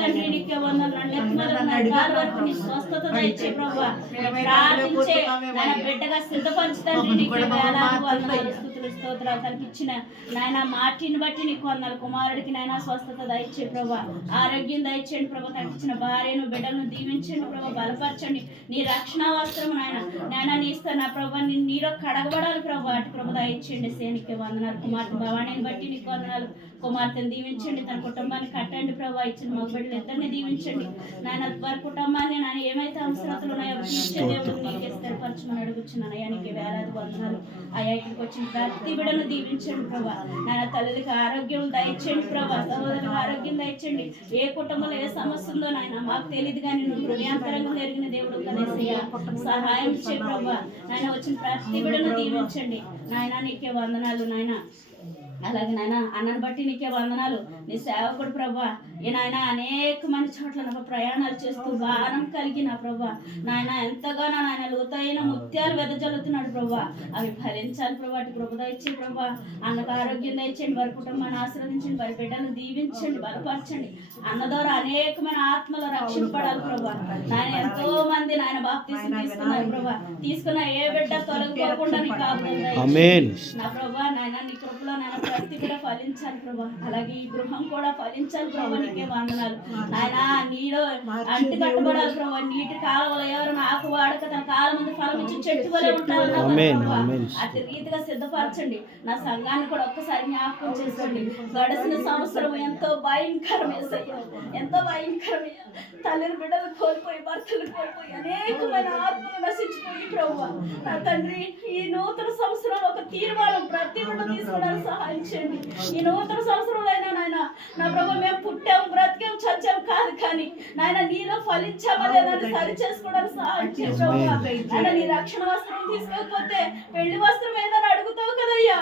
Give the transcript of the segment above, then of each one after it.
తండ్రి నీకే వందనాలు. స్వస్థత దయచే ప్రభువా, ప్రార్థించే నాయన బిడ్డగా సిద్ధపరచుతండి. నీకే వేలాది వందనాలు, స్తుతులు, స్తోత్రాలు కల్పించిన నాయన మాటిని బట్టి నీకు వందనాలు. కుమారుడికి నాయన స్వస్థత దయచే ప్రభువా, ఆరోగ్యం దయచేయండి ప్రభు. తగ్గించిన భార్యను బిడ్డలను దీవించండి ప్రభు, బలపరచండి. నీ రక్షణ వస్త్రం నాయన నీ ఇస్తా నా ప్రభు, నీలో కడగబడాలి ప్రభు. అటు ప్రభు దయచేయండి. సేనికి వందనాలు. కుమార్తె భవానీని బట్టి నీకు వందనాలు. కుమార్తెను దీవించండి, తన కుటుంబాన్ని కట్టండి ప్రభు. ఇచ్చిన మగ బిడ్డలు ఇద్దరిని దీవించండి నాయన. వారి కుటుంబాన్ని నాయన ఏమైతే అవసరతలు ఉన్నాయో దేవుడు నీకే స్థిరపరచమని అడుగుచున్నాను. అయానికి వేలాది వందనాలు. అయా ఇక్కడికి వచ్చిన ప్రతి బిడ్డను దీవించండి ప్రభా. నాయన తల్లికి ఆరోగ్యం దయచేయండి ప్రభా, సహోదరులకు ఆరోగ్యం దయచేయండి. ఏ కుటుంబంలో ఏ సమస్య ఉందో నాయన మాకు తెలియదు, కానీ నువ్వు హృదయాంతరంగా జరిగిన దేవుడు కదేసయ్యా, సహాయం చే ప్రభా. నాయన వచ్చిన ప్రతి బిడ్డను దీవించండి నాయన. నీకే వందనాలు నాయన. అలాగే నాయన అన్నను బట్టి నీకే వందనాలు. నీ సేవకుడు ప్రభా, ఈ నాయన అనేక మంది చోట్ల నాకు ప్రయాణాలు చేస్తూ భారం కలిగిన ప్రభా నాయన ఎంతగానో నాయన లోతైన ముత్యాలు వెదజల్లుతున్నాడు ప్రభా. అవి ఫలించాలి ప్రభా. అటు ప్రభు దయచేయండి ప్రభా. అన్నకు ఆరోగ్యం దయచేయండి, వారి కుటుంబాన్ని ఆశీర్వదించండి, వారి బిడ్డలను దీవించండి, బలపరచండి. అన్న ద్వారా అనేకమైన ఆత్మలు రక్షింపడాలి ప్రభా. నాయన ఎంతో మంది నాయన బాప్తీసం తీసుకున్నారు ప్రభా. తీసుకున్న ఏ బిడ్డ తొలగిపోకుండా నీ కాపాడు నా ప్రభా. నాయన నీ కృపలో నాయన ప్రతి కూడా ఫలించాలి ప్రభా. అలాగే ఈ గృహం కూడా ఫలించాలి ప్రభా. నీకే వందనాలు నాయన. నీలో అంటు కట్టబడాలి ప్రభా. నీటి కాలంలో ఎవరు నాకు వాడక తన కాలం ముందు ఫలం ఇచ్చి చెట్టు వలె ఉంటారు. అటు రీతిగా సిద్ధపరచండి. నా సంఘాన్ని కూడా ఒక్కసారి జ్ఞాపకం చేసుకోండి. గడిచిన సంవత్సరం ఎంతో భయంకరమేసయ్యా, ఎంతో భయంకరమే. తల్లిని బిడ్డలు కోల్పోయి, భర్తలు కోల్పోయి, అనేకమైన ఆత్మలు నశించిపోయి ప్రభా. నా తండ్రి, ఈ నూతన సంవత్సరంలో ఒక తీర్మానం ప్రతి బిడ్డ తీసుకోవడానికి సహాయం చేయండి. ఈ నూతన సంవత్సరంలో అయినా నాయన నా ప్రభు, మేము పుట్టాము, బ్రతికాము, చచ్చాము కాదు, కానీ నాయన నీలో ఫలించామా లేదని సరి చేసుకోవడానికి సహాయం చేయండి ప్రభా. నాయన నీ రక్షణ వస్త్రం తీసుకోకపోతే పెళ్లి వస్త్రం ఏదని అడుగుతావు కదయ్యా,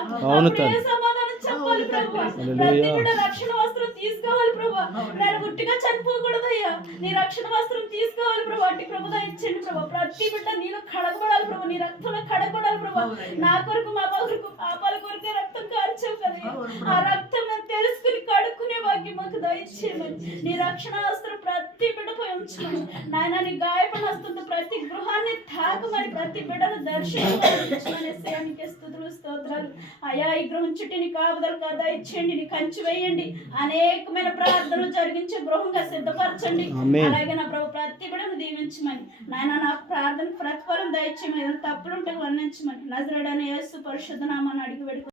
ఏ సమాధానం చెప్పాలి ప్రభా. ప్రతి బిడ్డ రక్షణ వస్త్రం తీసుకోవాలి ప్రభా. నేను గుట్టిగా చనిపోకూడదయ్యా, నీ రక్షణ వస్త్రం తీసుకోవాలి ప్రభా. అట్టి ప్రభు దయచేయండి ప్రభా. ప్రతి బిడ్డ నీలో కడగబడాలి ప్రభా, నీ రక్తంలో కడగబడాలి ప్రభా. నా కొరకు మా కొరకు పాపాల కొరకే రక్తం కార్చావు కదయ్యా, ఆ రక్తం తెలుసుకుని కడుక్కునే భాగ్యం మాకు దయచేయమని. నీ రక్షణ వస్త్రం ప్రతి బిడ్డపై ఉంచమని నాయన. నీ గాయపడిన వస్తుందో ప్రతి గృహాన్ని తాకమని, ప్రతి బిడ్డను దర్శించమని సేవనికి స్తుతులు, స్తోత్రాలు. అయా ఈ గృహం చుట్టూ నీ కాపుదలు దయచేయండి, నీ కంచి వేయండి. అనేకమైన ప్రార్థనలు జరిగించే గృహంగా సిద్ధపరచండి. అలాగే నా ప్రభు ప్రతి బిడ్డను దీవించమని నాయన. నా ప్రార్థన ప్రతిఫలం దయచేయమని, ఏదైనా తప్పులుంటే వర్ణించమని నజరేయుడైన యేసు పరిశుద్ధ నామమున అడిగి వేడుకు